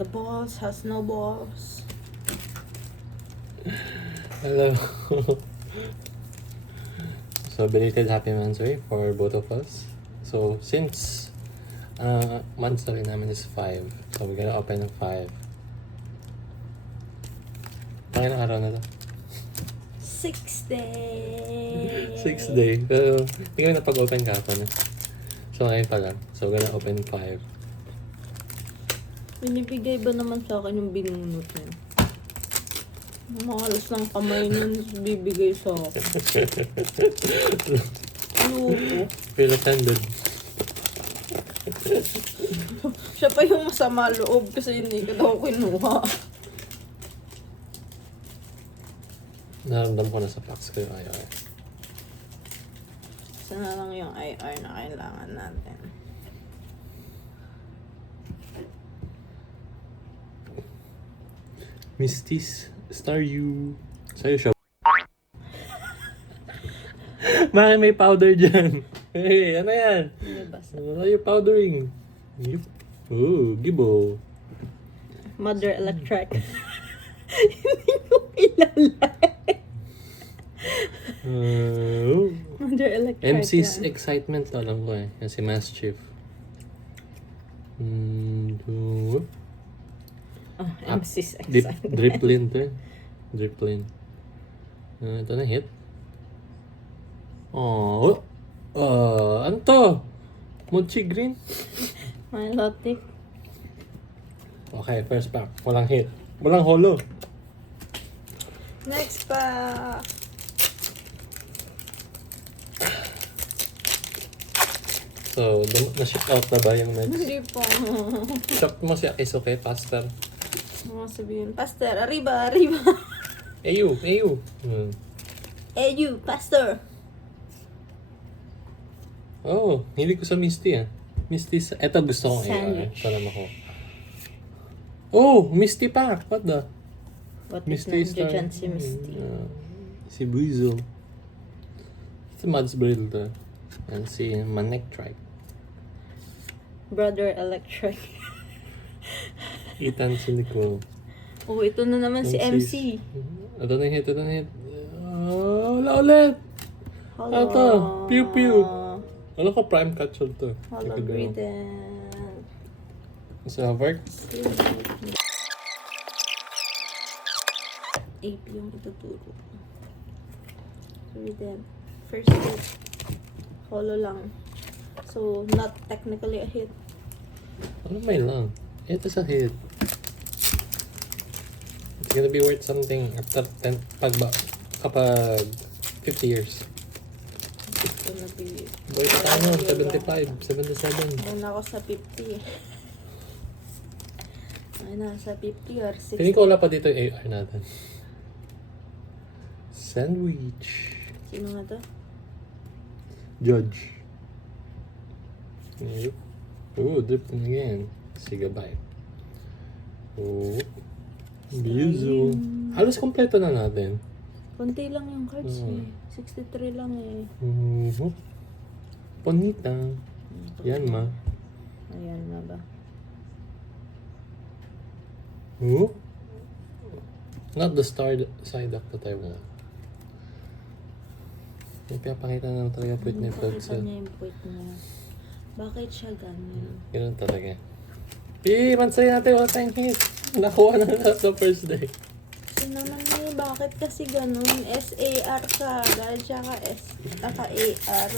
The boss has no balls. Hello. So, belated happy anniversary for both of us. So, since months na rin namin is 5. So, we're gonna open 5. Pangilang araw na to? 6 day. 6th day. Pero, hindi kami napag-open kahapon. So, ngayon pa lang. So, we're gonna open 5. Binibigay ba naman sa akin yung binunot niya? Makalas ng kamay nun, bibigay sa akin. Loko. Feel offended. Siya pa yung masama loob kasi hindi ko daw kinuha. Naramdam ko na sa packs ko yung IR. Sana lang yung IR na kailangan natin. Mistis, Star U. Sa'yo siya. Bakit may powder dyan? Hey, ano yan? Nabasa. What are you powdering? Yup. Ooh, gibo. Mother Electric. Hindi ko kilala. Mother Electric. MC's yan. Excitement, alam ko eh. Yan si Mass Chief. Oh, MC's Dip, excited. Driplin to eh. Driplin. Ito na hit. Oh, ano to? Mochi Green? Milotic. Okay, first pack. Walang hit. Walang holo. Next pa. So, na-ship out na ba yung next? Hindi pa. Shop mo si Akisuke, Pastor. Mga sabihin, Pastor, arriba, arriba. Ayu. Eh, you, Pastor. Oh, hindi ko sa Misty ah. Misty sa... Eto gusto kong AR. Sandwich. Para ako. Oh, Misty pack. What the? What Misty is nandiyo dyan si Misty? Si Buizo. Si Mads Brill to. And si Manek Tribe. Brother Electric. Ethan Silico. Oh, ito na naman si MC. Ito na hit, wala ulit! Hello. Ito, pew pew. Ano ko prime catcher to? Hello, Breeden. Sa work? AP yung ituturo. Breeden. First hit. Holo lang. So, not technically a hit. Ano may lang? Ito sa hit. It's gonna be worth something after 10, kapag 50 years. It's gonna be... Worth ano, 75, 77. Ayun ako sa 50. Ayun na, sa 50 or 60. Feeling ko wala pa dito yung AR natin. Sandwich. Sino nga to? Judge. Yep. Oh, drifting again. Sige, bye. Oh. Biuzo. Halos kompleto na natin. Konti lang yung cards eh. 63 lang eh. Bonita. Yan ma. Ayan na ba? Oh. Not the star side up that I want. Yung pinapakita na talaga puwit ni Pakita Flotsel. niya yung point niya. Bakit siya ganun? Ganun talaga. Mansay natin all time hit. Nakuha na lahat sa first day. Kasi naman eh, bakit kasi ganun? SAR ka, dahil siya ka AR.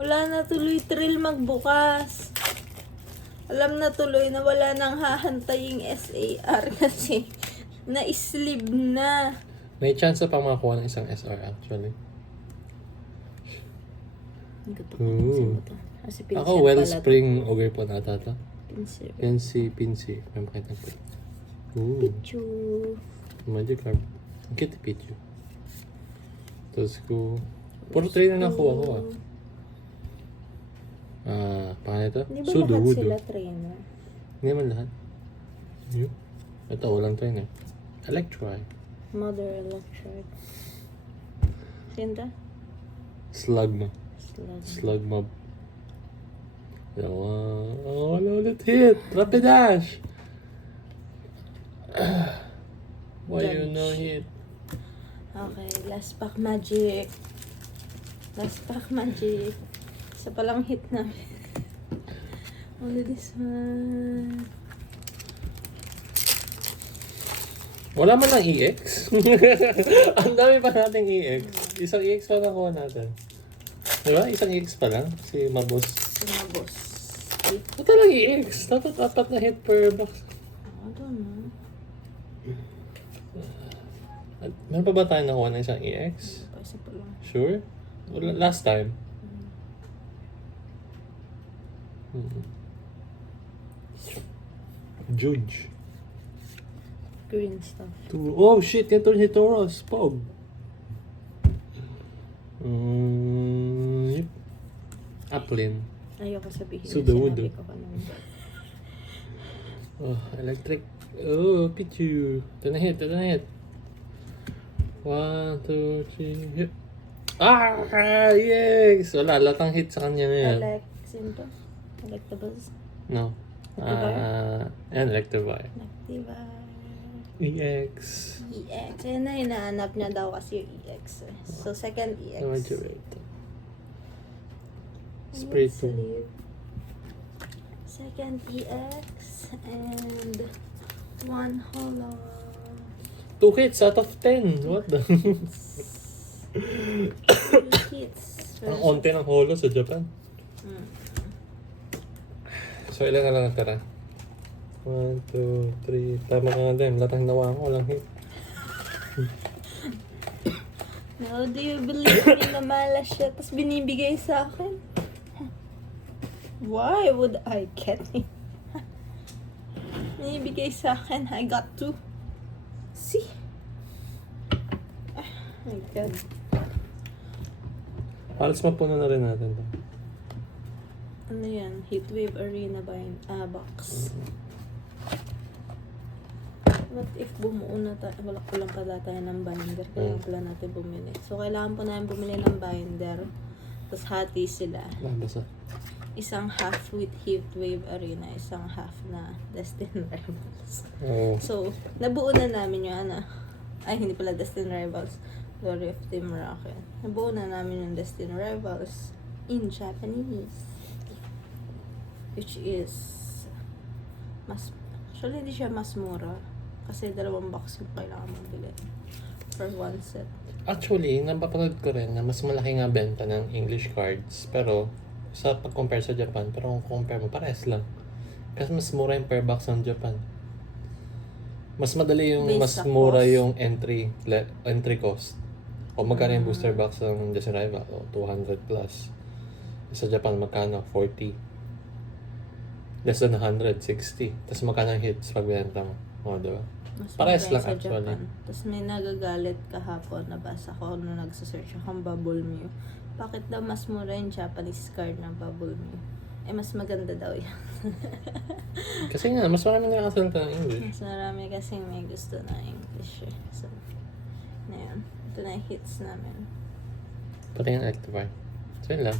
Wala na tuloy thrill magbukas. Alam na tuloy na wala nang hahantaying SAR kasi na-sleeve na. May chance pa makakuha ng isang SR actually. Hindi ko to Ooh. pansin ko to. Kasi pinsil Ako, pala to. Wellspring Ogre po nata to. Pinsir. Yan si Pinsy. May makita po. Ooh. Pichu. Magic card. Ang cute ni Pichu. Tapos ko... Puro 3 na nakuha ko ah. Paano ito? Di ba Sudo, lahat Wudo. sila trainer? Hindi naman lahat. Yun. Ito, walang trainer. Electri. Mother Electric. Sinta? Slug mo. Slug. Slug mob. Yawa. Oh, wala ulit hit. Rapidash. Why you Judge. no hit? Okay, last pack magic. Last pack magic. Isa palang hit namin. Only this one. Wala man lang EX. Ang dami pa nating EX. Isang EX pa nakuha natin. Diba? Isang EX pa lang. Si Mabos. Sumabos. Ito lang EX. Dapat 4 na hit per box. I don't know. At meron pa ba tayo nakuha ng isang EX? Isa pa lang. Sure? Wala, last time. Judge. Green stuff. Oh shit, ito si Tauros. Pog. Yep. Applin. Ayoko sabihin. Sudo-wudo. Sinabi ko kanina. Oh, electric. Oh, Pichu. Ito na hit, ito na hit. 1, 2, 3, hit. Ah! Yes! Wala, latang hit sa kanya ngayon. Sino to? Electables? No. Electivire. Activa. EX. EX. Ayun na, hinahanap niya daw kasi yung EX. So, second EX. Evaluate. Spray Let's 2. leave. Second EX. And 1 holo. 2 hits out of 10. What the? 2 hits. Ang onte ng holo sa Japan. Mm. So, ilan na lang natira? 1, 2, 3. Tama ka nga din. Latang nawa ko. Walang hit. Now, do you believe me na malas siya tapos binibigay sa akin? Why would I get it? Binibigay sa akin. I got 2. See? Oh my God. Halos mapuno na rin natin to. Ano yan? Heatwave Arena box. What if bumuo na tayo? Wala ko lang pala tayo ng binder. Kailangan pala natin bumili. So, kailangan po namin bumili ng binder. Tapos hati sila. Basa. Isang half with Heatwave Arena. Isang half na Destined Rivals. Oh. So, nabuo na namin yung ano. Ay, hindi pala Destined Rivals. Glory of Team Rocket. Nabuo na namin yung Destined Rivals in Japanese. Which is actually hindi siya mas mura. Kasi 2 box yung kailangan mabili. For 1 set. Actually, napapanood ko rin na mas malaki nga benta ng English cards. Pero, sa pag-compare sa Japan, pero kung compare mo, parehas lang. Kasi mas mura yung per box ng Japan. Mas madali yung, Based mas sa mura cost? yung entry cost. O magkano yung booster box ng Destined Rival? O 200 plus. Sa Japan, magkano? 40. Less than 100, 60. Tapos magkano ang hits pag binenta mo? O, diba? Mas Parehas mura lang sa actually. Japan. Tapos may nagagalit kahapon. Nabasa ko nung nagsasearch akong Bubble Mew. Bakit daw mas mura yung Japanese card ng Bubble Mew? Eh, mas maganda daw yan. Kasi nga, mas marami nakakasalita ng English. Mas marami kasing may gusto na English eh. So, na yun. Ito na yung hits namin. Pati yung Activar. So, yun lang.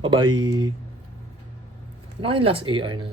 Bye-bye! Ano yung last AR na?